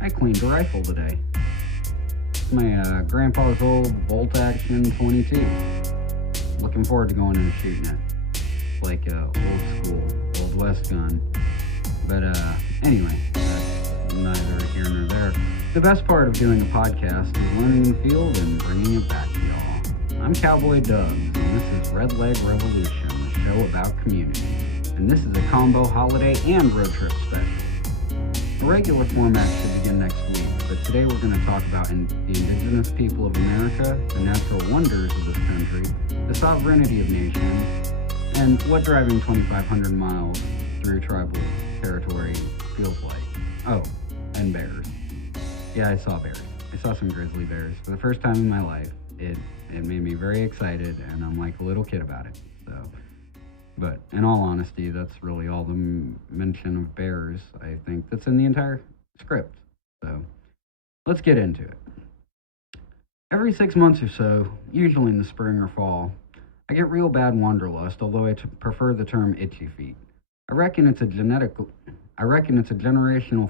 I cleaned a rifle today. It's my grandpa's old bolt-action 22. Looking forward to going and shooting it. It's like a old school, Old West gun. But anyway, that's neither here nor there. The best part of doing a podcast is learning the field and bringing it back to y'all. I'm Cowboy Doug, and this is Red Leg Revolution, the show about community. And this is a combo holiday and road trip special. The regular format should begin next week, but today we're going to talk about the Indigenous people of America, the natural wonders of this country, the sovereignty of nations, and what driving 2,500 miles through tribal territory feels like. Oh, and bears. Yeah, I saw bears. I saw some grizzly bears for the first time in my life. It made me very excited, and I'm like a little kid about it. But in all honesty, that's really all the mention of bears, I think, that's in the entire script. So let's get into it. Every 6 months or so, usually in the spring or fall, I get real bad wanderlust, although I prefer the term itchy feet. I reckon it's a generational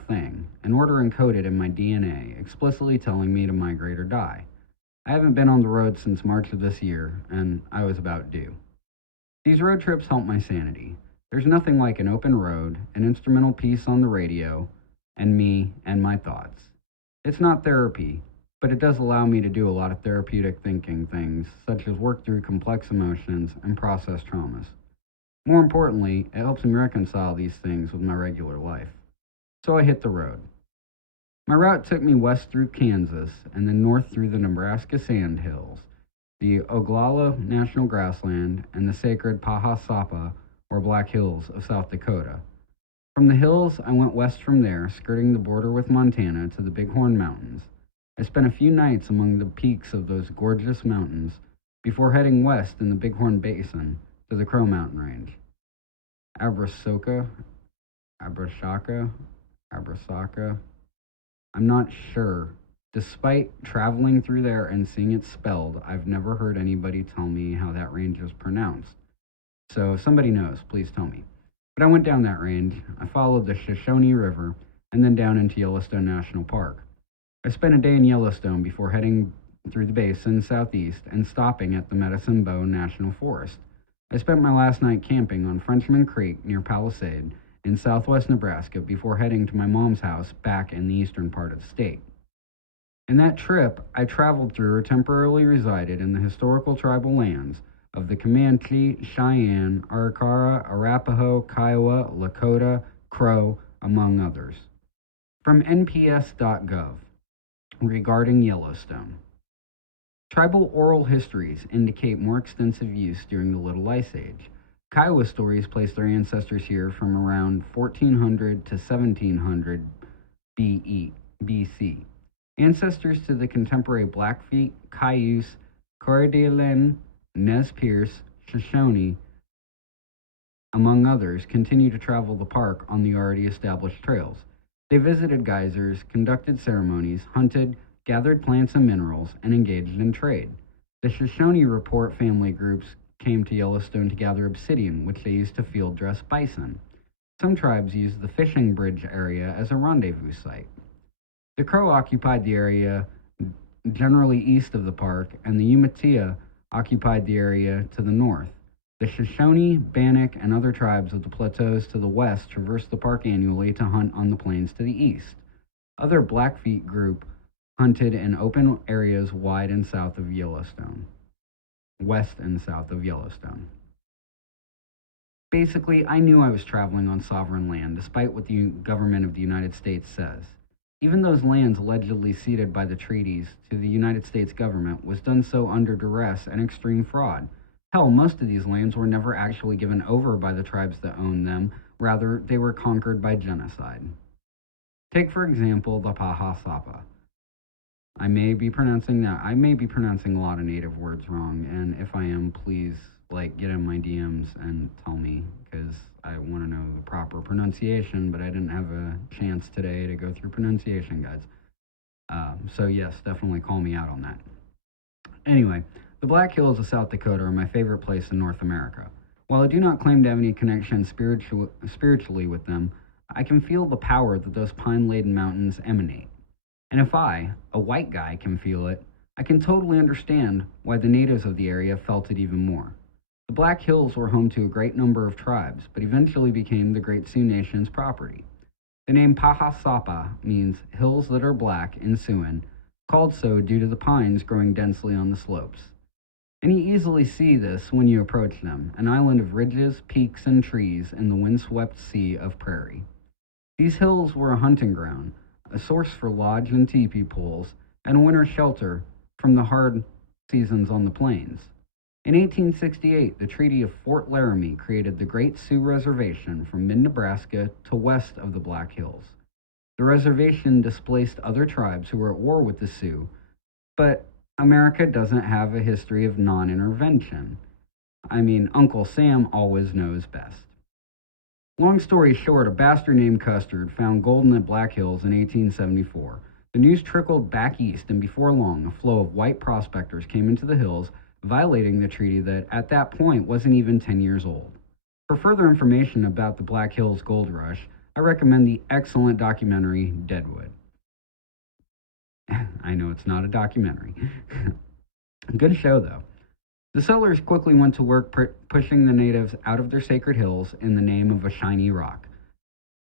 thing, an order encoded in my DNA, explicitly telling me to migrate or die. I haven't been on the road since March of this year, and I was about due. These road trips help my sanity. There's nothing like an open road, an instrumental piece on the radio, and me and my thoughts. It's not therapy, but it does allow me to do a lot of therapeutic thinking things, such as work through complex emotions and process traumas. More importantly, it helps me reconcile these things with my regular life. So I hit the road. My route took me west through Kansas and then north through the Nebraska Sand Hills, the Oglala National Grassland, and the sacred Pahasapa, or Black Hills, of South Dakota. From the hills, I went west from there, skirting the border with Montana to the Bighorn Mountains. I spent a few nights among the peaks of those gorgeous mountains before heading west in the Bighorn Basin to the Crow Mountain Range. Abrasaka, I'm not sure. Despite traveling through there and seeing it spelled, I've never heard anybody tell me how that range is pronounced. So if somebody knows, please tell me. But I went down that range, I followed the Shoshone River, and then down into Yellowstone National Park. I spent a day in Yellowstone before heading through the basin southeast and stopping at the Medicine Bow National Forest. I spent my last night camping on Frenchman Creek near Palisade in southwest Nebraska before heading to my mom's house back in the eastern part of the state. In that trip, I traveled through or temporarily resided in the historical tribal lands of the Comanche, Cheyenne, Arikara, Arapaho, Kiowa, Lakota, Crow, among others. From nps.gov, regarding Yellowstone. Tribal oral histories indicate more extensive use during the Little Ice Age. Kiowa stories place their ancestors here from around 1400 to 1700 BC. Ancestors to the contemporary Blackfeet, Cayuse, Corriedalen, Nez Perce, Shoshone, among others, continue to travel the park on the already established trails. They visited geysers, conducted ceremonies, hunted, gathered plants and minerals, and engaged in trade. The Shoshone report family groups came to Yellowstone to gather obsidian, which they used to field dress bison. Some tribes used the fishing bridge area as a rendezvous site. The Crow occupied the area generally east of the park, and the Umatilla occupied the area to the north. The Shoshone, Bannock, and other tribes of the plateaus to the west traversed the park annually to hunt on the plains to the east. Other Blackfeet group hunted in open areas wide and south of Yellowstone. West and south of Yellowstone. Basically, I knew I was traveling on sovereign land, despite what the government of the United States says. Even those lands allegedly ceded by the treaties to the United States government was done so under duress and extreme fraud. Hell, most of these lands were never actually given over by the tribes that owned them. Rather, they were conquered by genocide. Take, for example, the Pahasapa. I may be pronouncing a lot of native words wrong, and if I am, please, get in my DMs and tell me, because I want to know the proper pronunciation, but I didn't have a chance today to go through pronunciation guides. So yes, definitely call me out on that. Anyway, the Black Hills of South Dakota are my favorite place in North America. While I do not claim to have any connection spiritually with them, I can feel the power that those pine-laden mountains emanate. And if I, a white guy, can feel it, I can totally understand why the natives of the area felt it even more. The Black Hills were home to a great number of tribes, but eventually became the Great Sioux Nation's property. The name Pahasapa means hills that are black in Siouan, called so due to the pines growing densely on the slopes. And you easily see this when you approach them, an island of ridges, peaks, and trees in the windswept sea of prairie. These hills were a hunting ground, a source for lodge and teepee poles, and a winter shelter from the hard seasons on the plains. In 1868, the Treaty of Fort Laramie created the Great Sioux Reservation from mid-Nebraska to west of the Black Hills. The reservation displaced other tribes who were at war with the Sioux, but America doesn't have a history of non-intervention. I mean, Uncle Sam always knows best. Long story short, a bastard named Custard found gold in the Black Hills in 1874. The news trickled back east, and before long, a flow of white prospectors came into the hills, violating the treaty that at that point wasn't even 10 years old. For further information about the Black Hills Gold Rush, I recommend the excellent documentary Deadwood. I know it's not a documentary. Good show, though. The settlers quickly went to work pushing the natives out of their sacred hills in the name of a shiny rock.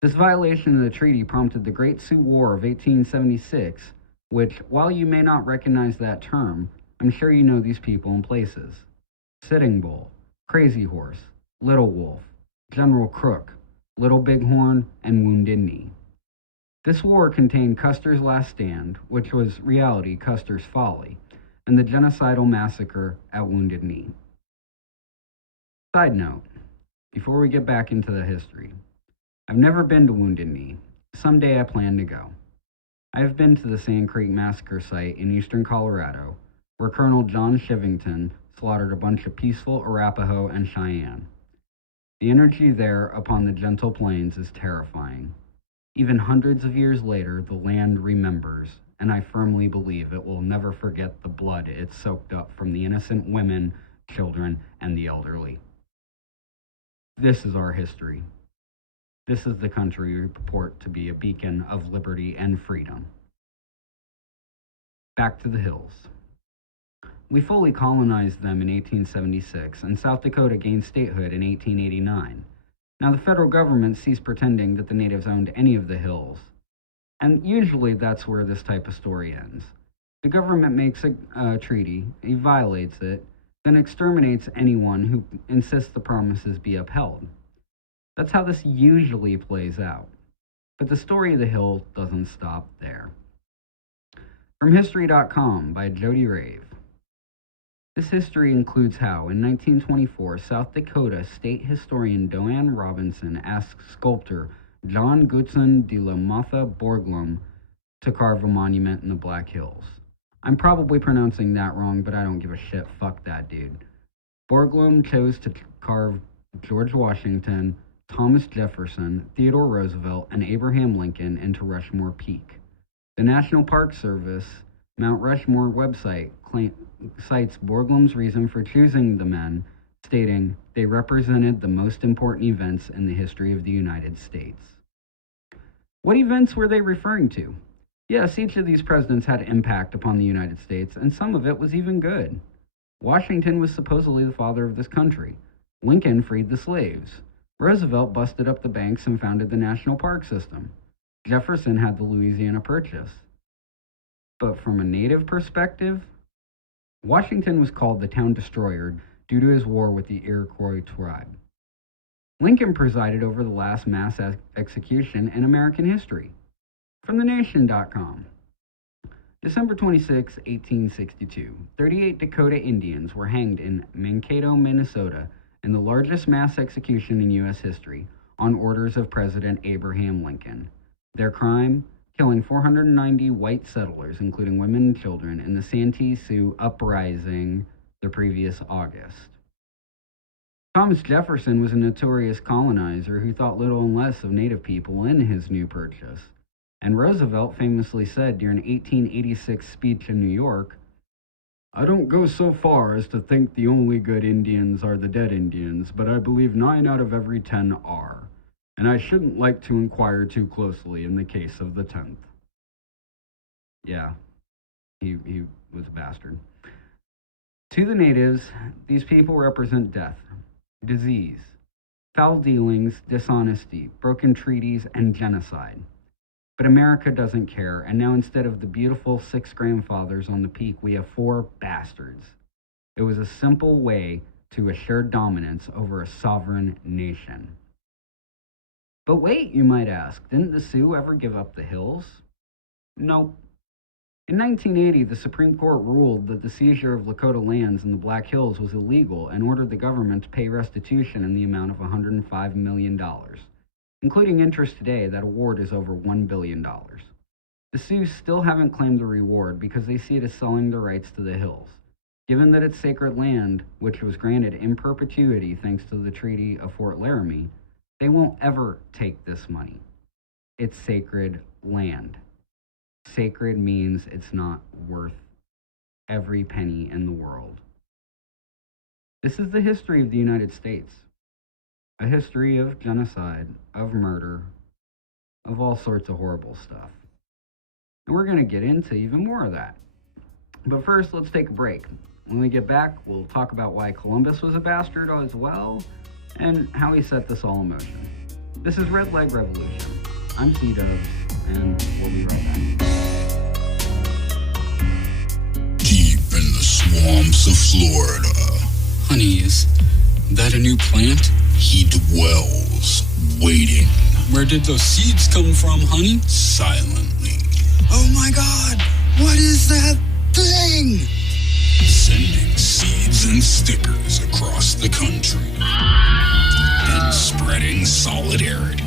This violation of the treaty prompted the Great Sioux War of 1876, which, while you may not recognize that term, I'm sure you know these people and places. Sitting Bull, Crazy Horse, Little Wolf, General Crook, Little Bighorn, and Wounded Knee. This war contained Custer's Last Stand, which was reality Custer's Folly, and the genocidal massacre at Wounded Knee. Side note, before we get back into the history, I've never been to Wounded Knee. Someday I plan to go. I have been to the Sand Creek Massacre site in eastern Colorado, where Colonel John Shivington slaughtered a bunch of peaceful Arapaho and Cheyenne. The energy there upon the gentle plains is terrifying. Even hundreds of years later, the land remembers, and I firmly believe it will never forget the blood it soaked up from the innocent women, children, and the elderly. This is our history. This is the country we purport to be a beacon of liberty and freedom. Back to the hills. We fully colonized them in 1876, and South Dakota gained statehood in 1889. Now, the federal government ceased pretending that the natives owned any of the hills, and usually that's where this type of story ends. The government makes a treaty, he violates it, then exterminates anyone who insists the promises be upheld. That's how this usually plays out. But the story of the hill doesn't stop there. From History.com by Jody Rave. This history includes how, in 1924, South Dakota state historian Doane Robinson asked sculptor John Goodson de la Motha Borglum to carve a monument in the Black Hills. I'm probably pronouncing that wrong, but I don't give a shit. Fuck that dude. Borglum chose to carve George Washington, Thomas Jefferson, Theodore Roosevelt, and Abraham Lincoln into Rushmore Peak. The National Park Service Mount Rushmore website cites Borglum's reason for choosing the men, stating they represented the most important events in the history of the United States. What events were they referring to? Yes, each of these presidents had impact upon the United States, and some of it was even good. Washington was supposedly the father of this country. Lincoln freed the slaves. Roosevelt busted up the banks and founded the National Park System. Jefferson had the Louisiana Purchase. But from a native perspective, Washington was called the Town Destroyer due to his war with the Iroquois tribe. Lincoln presided over the last mass execution in American history. From thenation.com. December 26, 1862, 38 Dakota Indians were hanged in Mankato, Minnesota, in the largest mass execution in U.S. history, on orders of President Abraham Lincoln. Their crime? Killing 490 white settlers, including women and children, in the Santee Sioux uprising the previous August. Thomas Jefferson was a notorious colonizer who thought little and less of native people in his new purchase. And Roosevelt famously said during an 1886 speech in New York, "I don't go so far as to think the only good Indians are the dead Indians, but I believe 9 out of every 10 are. And I shouldn't like to inquire too closely in the case of the 10th. Yeah, he was a bastard. To the natives, these people represent death, disease, foul dealings, dishonesty, broken treaties, and genocide. But America doesn't care, and now instead of the beautiful 6 grandfathers on the peak, we have 4 bastards. It was a simple way to assure dominance over a sovereign nation. But wait, you might ask, didn't the Sioux ever give up the hills? Nope. In 1980, the Supreme Court ruled that the seizure of Dakota lands in the Black Hills was illegal and ordered the government to pay restitution in the amount of $105 million. Including interest today, that award is over $1 billion. The Sioux still haven't claimed the reward because they see it as selling the rights to the hills. Given that it's sacred land, which was granted in perpetuity thanks to the Treaty of Fort Laramie, they won't ever take this money. It's sacred land. Sacred means it's not worth every penny in the world. This is the history of the United States. A history of genocide, of murder, of all sorts of horrible stuff. And we're going to get into even more of that. But first, let's take a break. When we get back, we'll talk about why Columbus was a bastard as well, and how he set this all in motion. This is Red Leg Revolution. I'm C-Dubs, and we'll be right back. Deep in the swamps of Florida. Honey, is that a new plant? He dwells, waiting. Where did those seeds come from, honey? Silently. Oh my God! What is that thing? Sending seeds and stickers across the country. And spreading solidarity.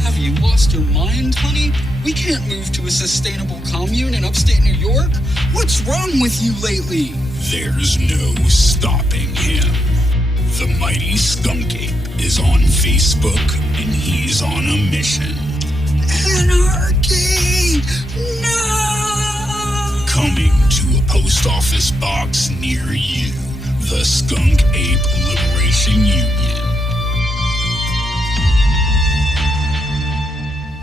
Have you lost your mind, honey? We can't move to a sustainable commune in upstate New York. What's wrong with you lately? There's no stopping him. The mighty Skunk Ape is on Facebook, and he's on a mission. Anarchy! No! Coming to a post office box near you, the Skunk Ape Liberation Union.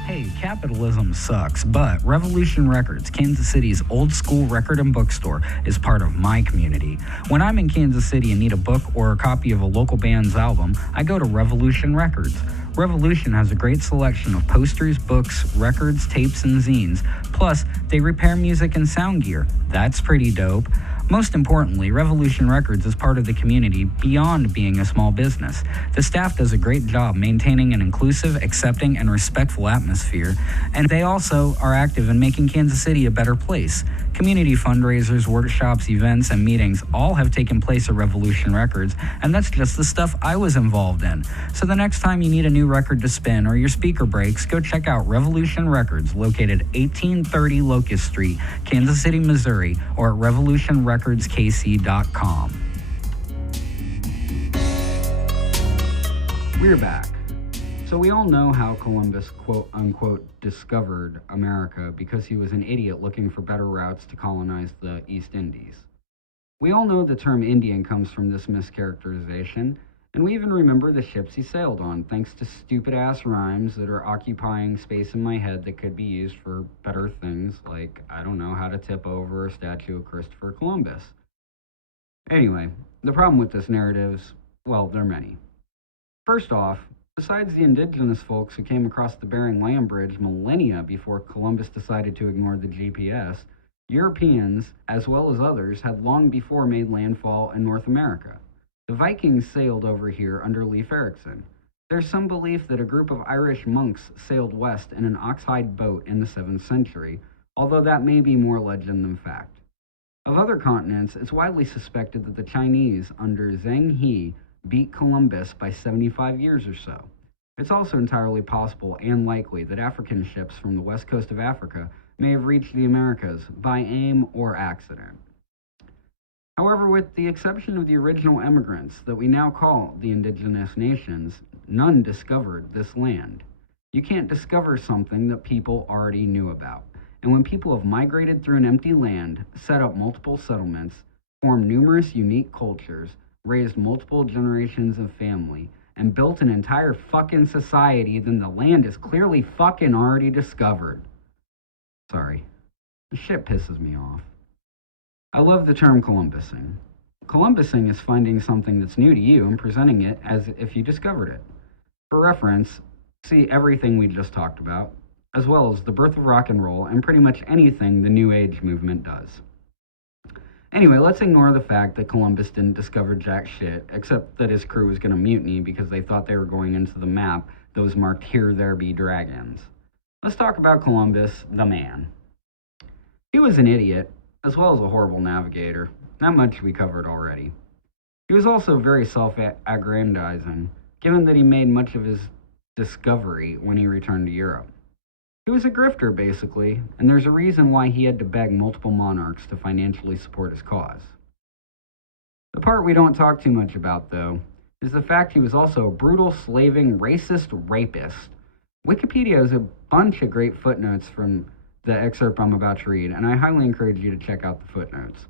Hey, capitalism sucks, but Revolution Records, Kansas City's old school record and bookstore, is part of my community. When I'm in Kansas City and need a book or a copy of a local band's album, I go to Revolution Records. Revolution has a great selection of posters, books, records, tapes, and zines. Plus, they repair music and sound gear. That's pretty dope. Most importantly, Revolution Records is part of the community beyond being a small business. The staff does a great job maintaining an inclusive, accepting, and respectful atmosphere, and they also are active in making Kansas City a better place. Community fundraisers, workshops, events, and meetings all have taken place at Revolution Records, and that's just the stuff I was involved in. So the next time you need a new record to spin or your speaker breaks, go check out Revolution Records, located 1830 Locust Street, Kansas City, Missouri, or at revolutionrecordskc.com. We're back. So we all know how Columbus, quote unquote, discovered America because he was an idiot looking for better routes to colonize the East Indies. We all know the term Indian comes from this mischaracterization, and we even remember the ships he sailed on, thanks to stupid-ass rhymes that are occupying space in my head that could be used for better things, like, I don't know, how to tip over a statue of Christopher Columbus. Anyway, the problem with this narrative is, well, there are many. First off, besides the indigenous folks who came across the Bering Land Bridge millennia before Columbus decided to ignore the GPS, Europeans, as well as others, had long before made landfall in North America. The Vikings sailed over here under Leif Erikson. There's some belief that a group of Irish monks sailed west in an oxhide boat in the 7th century, although that may be more legend than fact. Of other continents, it's widely suspected that the Chinese, under Zheng He, beat Columbus by 75 years or so. It's also entirely possible and likely that African ships from the west coast of Africa may have reached the Americas by aim or accident. However, with the exception of the original immigrants that we now call the indigenous nations, none discovered this land. You can't discover something that people already knew about. And when people have migrated through an empty land, set up multiple settlements, formed numerous unique cultures, raised multiple generations of family, and built an entire fucking society, then the land is clearly fucking already discovered. Sorry. Shit pisses me off. I love the term Columbusing. Columbusing is finding something that's new to you and presenting it as if you discovered it. For reference, see everything we just talked about, as well as the birth of rock and roll and pretty much anything the New Age movement does. Anyway, let's ignore the fact that Columbus didn't discover jack shit, except that his crew was going to mutiny because they thought they were going into the map that was marked "Here There Be Dragons." Let's talk about Columbus, the man. He was an idiot, as well as a horrible navigator. Not much we covered already. He was also very self-aggrandizing, given that he made much of his discovery when he returned to Europe. He was a grifter, basically, and there's a reason why he had to beg multiple monarchs to financially support his cause. The part we don't talk too much about, though, is the fact he was also a brutal, slaving, racist rapist. Wikipedia has a bunch of great footnotes from the excerpt I'm about to read, and I highly encourage you to check out the footnotes.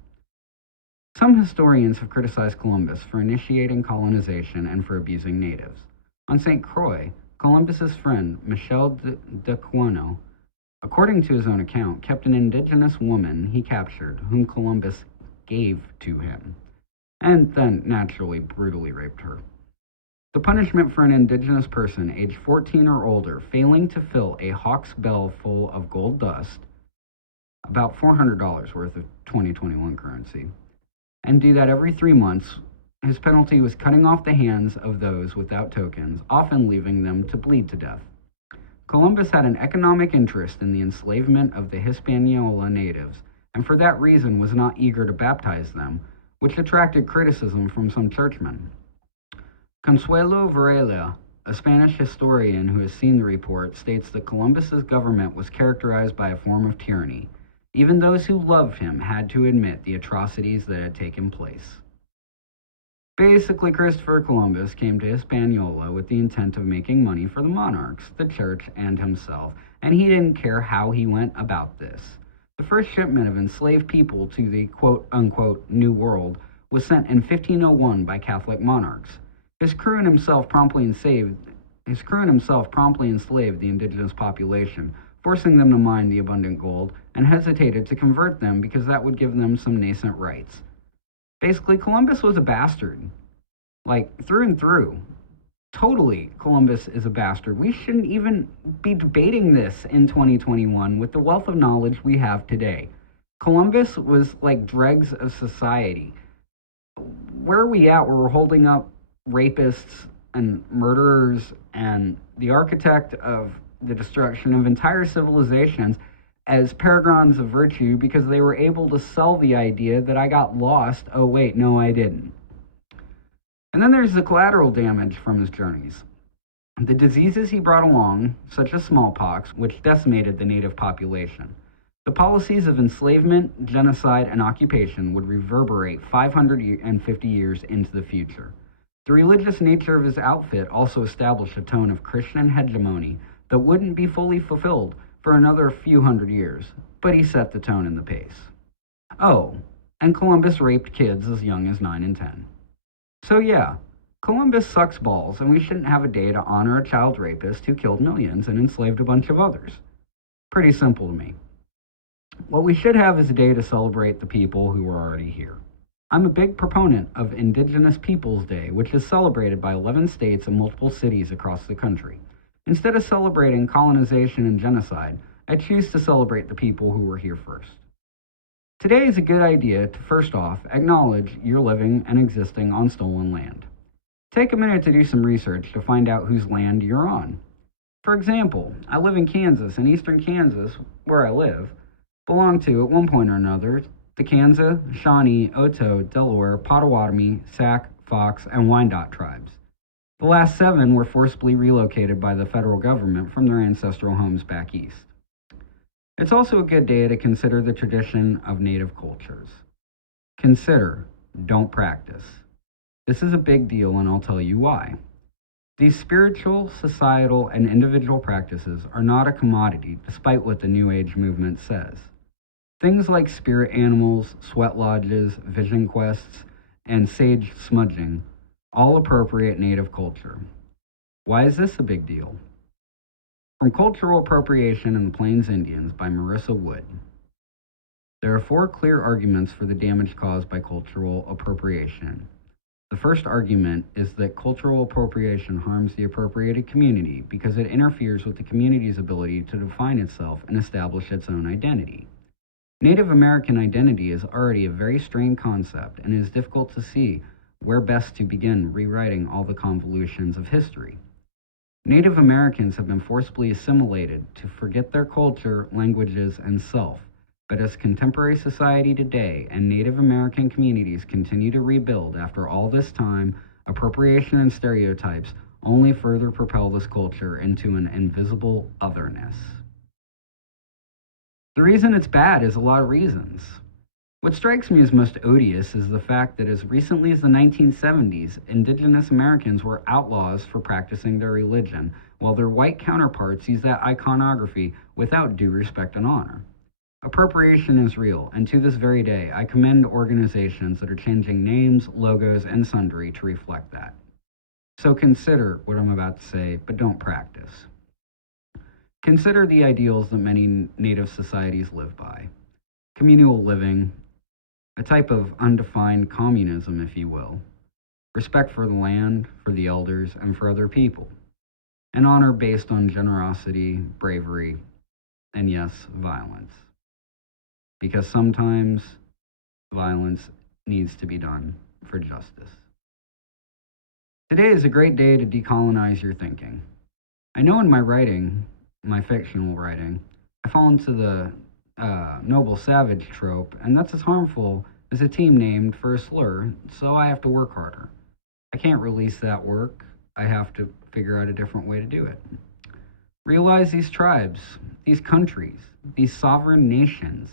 Some historians have criticized Columbus for initiating colonization and for abusing natives. On St. Croix, Columbus's friend, Michel de Cuano, according to his own account, kept an indigenous woman he captured, whom Columbus gave to him, and then naturally brutally raped her. The punishment for an indigenous person aged 14 or older failing to fill a hawk's bell full of gold dust, about $400 worth of 2021 currency, and do that every 3 months, his penalty was cutting off the hands of those without tokens, often leaving them to bleed to death. Columbus had an economic interest in the enslavement of the Hispaniola natives, and for that reason was not eager to baptize them, which attracted criticism from some churchmen. Consuelo Varela, a Spanish historian who has seen the report, states that Columbus's government was characterized by a form of tyranny. Even those who loved him had to admit the atrocities that had taken place. Basically, Christopher Columbus came to Hispaniola with the intent of making money for the monarchs, the church, and himself, and he didn't care how he went about this. The first shipment of enslaved people to the quote-unquote New World was sent in 1501 by Catholic monarchs. His crew and himself promptly enslaved the indigenous population, forcing them to mine the abundant gold, and hesitated to convert them because that would give them some nascent rights. Basically, Columbus was a bastard. Like, through and through. Totally, Columbus is a bastard. We shouldn't even be debating this in 2021 with the wealth of knowledge we have today. Columbus was like dregs of society. Where are we at where we're holding up rapists and murderers and the architect of the destruction of entire civilizations as paragons of virtue because they were able to sell the idea that I got lost. Oh, wait, no, I didn't. And then there's the collateral damage from his journeys. The diseases he brought along, such as smallpox, which decimated the native population. The policies of enslavement, genocide, and occupation would reverberate 550 years into the future. The religious nature of his outfit also established a tone of Christian hegemony that wouldn't be fully fulfilled for another few hundred years, but he set the tone and the pace. Oh, and Columbus raped kids as young as 9 and 10. So yeah, Columbus sucks balls, and we shouldn't have a day to honor a child rapist who killed millions and enslaved a bunch of others. Pretty simple to me. What we should have is a day to celebrate the people who are already here. I'm a big proponent of Indigenous Peoples Day, which is celebrated by 11 states and multiple cities across the country. Instead of celebrating colonization and genocide, I choose to celebrate the people who were here first. Today is a good idea to, first off, acknowledge you're living and existing on stolen land. Take a minute to do some research to find out whose land you're on. For example, I live in Kansas, and eastern Kansas, where I live, belonged to, at one point or another, the Kansa, Shawnee, Oto, Delaware, Potawatomi, Sac, Fox, and Wyandot tribes. The last 7 were forcibly relocated by the federal government from their ancestral homes back east. It's also a good day to consider the tradition of native cultures. Consider, don't practice. This is a big deal, and I'll tell you why. These spiritual, societal, and individual practices are not a commodity, despite what the New Age movement says. Things like spirit animals, sweat lodges, vision quests, and sage smudging all appropriate native culture. Why is this a big deal? From Cultural Appropriation in the Plains Indians by Marissa Wood. There are 4 clear arguments for the damage caused by cultural appropriation. The first argument is that cultural appropriation harms the appropriated community because it interferes with the community's ability to define itself and establish its own identity. Native American identity is already a very strained concept, and it is difficult to see where best to begin rewriting all the convolutions of history. Native Americans have been forcibly assimilated to forget their culture, languages, and self. But as contemporary society today and Native American communities continue to rebuild after all this time, appropriation and stereotypes only further propel this culture into an invisible otherness. The reason it's bad is a lot of reasons. What strikes me as most odious is the fact that as recently as the 1970s, Indigenous Americans were outlaws for practicing their religion, while their white counterparts used that iconography without due respect and honor. Appropriation is real, and to this very day, I commend organizations that are changing names, logos, and sundry to reflect that. So consider what I'm about to say, but don't practice. Consider the ideals that many Native societies live by. Communal living, a type of undefined communism, if you will, respect for the land, for the elders, and for other people, an honor based on generosity, bravery, and yes, violence. Because sometimes violence needs to be done for justice. Today is a great day to decolonize your thinking. I know in my writing, my fictional writing, I fall into the noble savage trope, and that's as harmful as a team named for a slur, so I have to work harder. I can't release that work. I have to figure out a different way to do it. Realize these tribes, these countries, these sovereign nations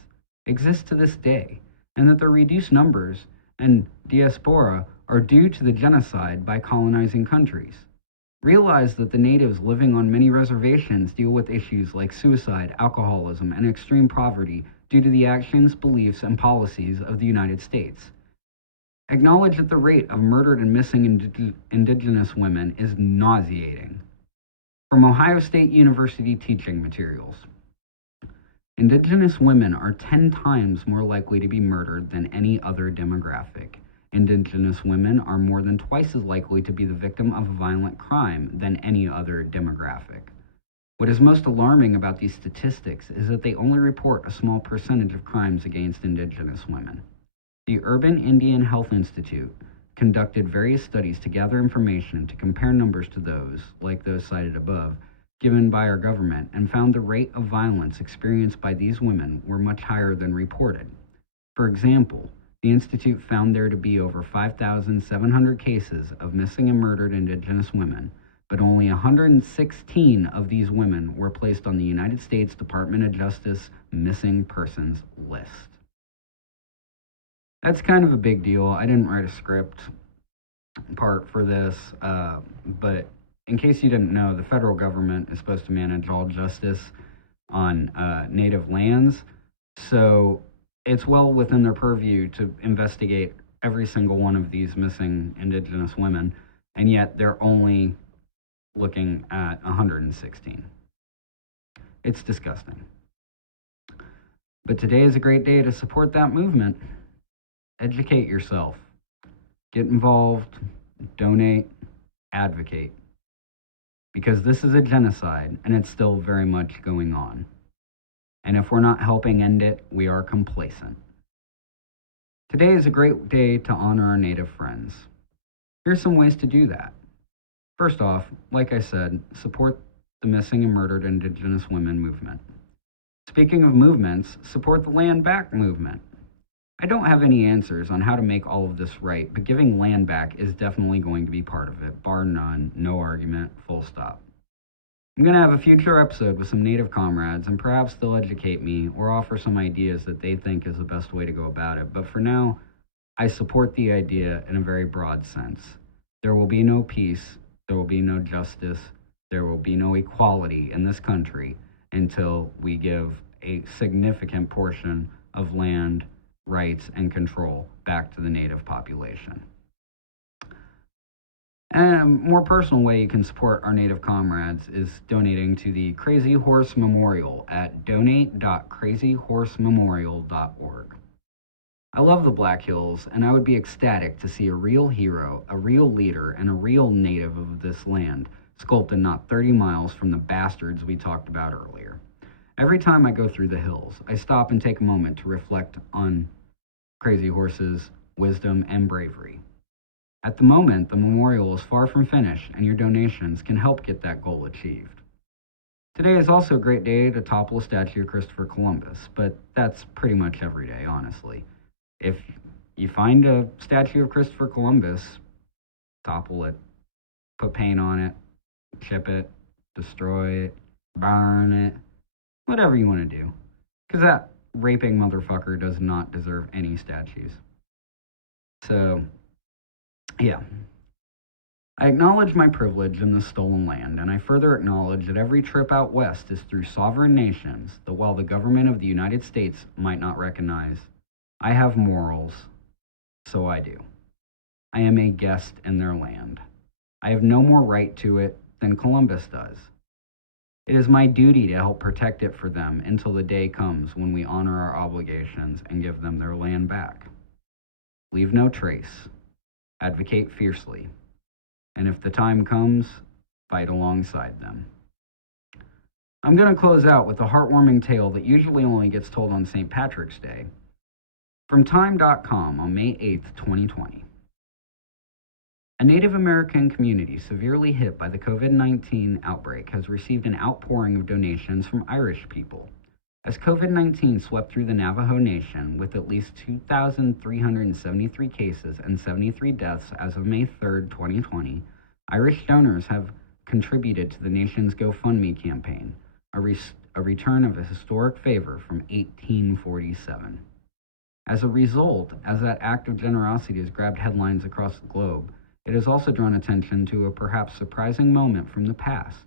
exist to this day, and that their reduced numbers and diaspora are due to the genocide by colonizing countries. Realize that the natives living on many reservations deal with issues like suicide, alcoholism, and extreme poverty due to the actions, beliefs, and policies of the United States. Acknowledge that the rate of murdered and missing Indigenous women is nauseating. From Ohio State University teaching materials. Indigenous women are 10 times more likely to be murdered than any other demographic. Indigenous women are more than twice as likely to be the victim of a violent crime than any other demographic. What is most alarming about these statistics is that they only report a small percentage of crimes against Indigenous women. The Urban Indian Health Institute conducted various studies to gather information to compare numbers to those, like those cited above, given by our government, and found the rate of violence experienced by these women were much higher than reported. For example, the Institute found there to be over 5,700 cases of missing and murdered Indigenous women, but only 116 of these women were placed on the United States Department of Justice Missing Persons list. That's kind of a big deal. I didn't write a script part for this, but in case you didn't know, the federal government is supposed to manage all justice on native lands, so it's well within their purview to investigate every single one of these missing Indigenous women, and yet they're only looking at 116. It's disgusting. But today is a great day to support that movement. Educate yourself. Get involved, donate, advocate. Because this is a genocide, and it's still very much going on. And if we're not helping end it, we are complacent. Today is a great day to honor our Native friends. Here's some ways to do that. First off, like I said, support the missing and murdered Indigenous women movement. Speaking of movements, support the Land Back movement. I don't have any answers on how to make all of this right, but giving land back is definitely going to be part of it, bar none, no argument, full stop. I'm going to have a future episode with some Native comrades, and perhaps they'll educate me or offer some ideas that they think is the best way to go about it. But for now, I support the idea in a very broad sense. There will be no peace, there will be no justice, there will be no equality in this country until we give a significant portion of land, rights, and control back to the Native population. And a more personal way you can support our Native comrades is donating to the Crazy Horse Memorial at donate.crazyhorsememorial.org. I love the Black Hills, and I would be ecstatic to see a real hero, a real leader, and a real native of this land sculpted not 30 miles from the bastards we talked about earlier. Every time I go through the hills, I stop and take a moment to reflect on Crazy Horse's wisdom and bravery. At the moment, the memorial is far from finished, and your donations can help get that goal achieved. Today is also a great day to topple a statue of Christopher Columbus, but that's pretty much every day, honestly. If you find a statue of Christopher Columbus, topple it, put paint on it, chip it, destroy it, burn it, whatever you want to do. Because that raping motherfucker does not deserve any statues. So, yeah. I acknowledge my privilege in this stolen land, and I further acknowledge that every trip out west is through sovereign nations that while the government of the United States might not recognize, I have morals, so I do. I am a guest in their land. I have no more right to it than Columbus does. It is my duty to help protect it for them until the day comes when we honor our obligations and give them their land back. Leave no trace. Advocate fiercely. And if the time comes, fight alongside them. I'm going to close out with a heartwarming tale that usually only gets told on St. Patrick's Day. From Time.com on May 8th, 2020. A Native American community severely hit by the COVID-19 outbreak has received an outpouring of donations from Irish people. As COVID-19 swept through the Navajo Nation with at least 2,373 cases and 73 deaths as of May 3rd, 2020, Irish donors have contributed to the nation's GoFundMe campaign, a return of a historic favor from 1847. As a result, as that act of generosity has grabbed headlines across the globe, it has also drawn attention to a perhaps surprising moment from the past.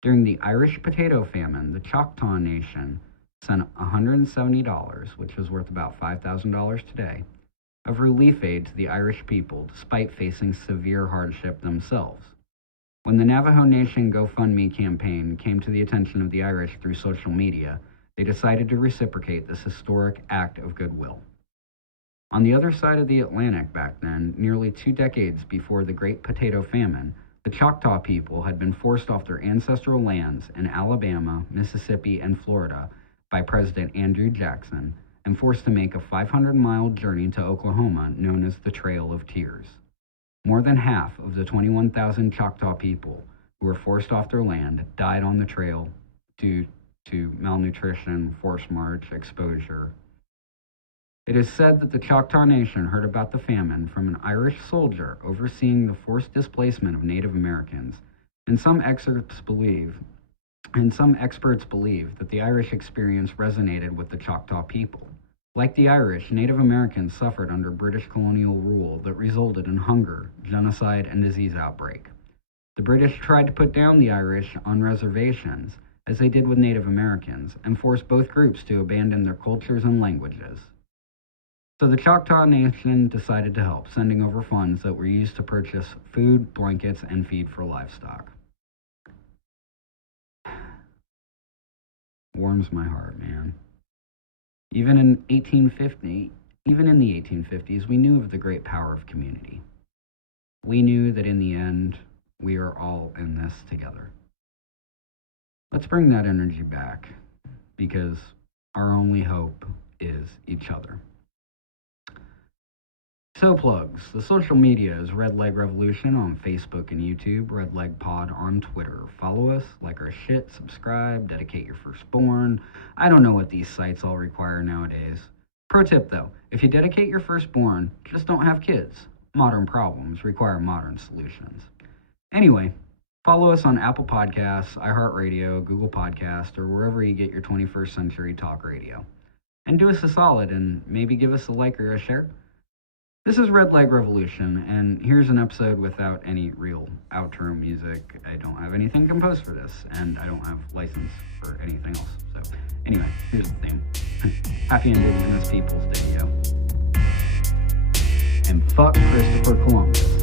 During the Irish potato famine, the Choctaw Nation sent $170, which was worth about $5,000 today, of relief aid to the Irish people despite facing severe hardship themselves. When the Navajo Nation GoFundMe campaign came to the attention of the Irish through social media, they decided to reciprocate this historic act of goodwill. On the other side of the Atlantic back then, nearly 2 decades before the Great Potato Famine, the Choctaw people had been forced off their ancestral lands in Alabama, Mississippi, and Florida by President Andrew Jackson and forced to make a 500-mile journey to Oklahoma known as the Trail of Tears. More than half of the 21,000 Choctaw people who were forced off their land died on the trail due to malnutrition, forced march, exposure. It is said that the Choctaw Nation heard about the famine from an Irish soldier overseeing the forced displacement of Native Americans, and some experts believe that the Irish experience resonated with the Choctaw people. Like the Irish, Native Americans suffered under British colonial rule that resulted in hunger, genocide, and disease outbreak. The British tried to put down the Irish on reservations, as they did with Native Americans, and forced both groups to abandon their cultures and languages. So the Choctaw Nation decided to help, sending over funds that were used to purchase food, blankets, and feed for livestock. Warms my heart, man. Even in the 1850s, we knew of the great power of community. We knew that in the end, we are all in this together. Let's bring that energy back, because our only hope is each other. So plugs. The social media is Red Leg Revolution on Facebook and YouTube, Red Leg Pod on Twitter. Follow us, like our shit, subscribe, dedicate your firstborn. I don't know what these sites all require nowadays. Pro tip though, if you dedicate your firstborn, just don't have kids. Modern problems require modern solutions. Anyway, follow us on Apple Podcasts, iHeartRadio, Google Podcasts, or wherever you get your 21st century talk radio. And do us a solid and maybe give us a like or a share. This is Red Leg Revolution, and here's an episode without any real outro music. I don't have anything composed for this, and I don't have license for anything else. So, anyway, here's the theme. Happy Indigenous Peoples Day, yo. And fuck Christopher Columbus.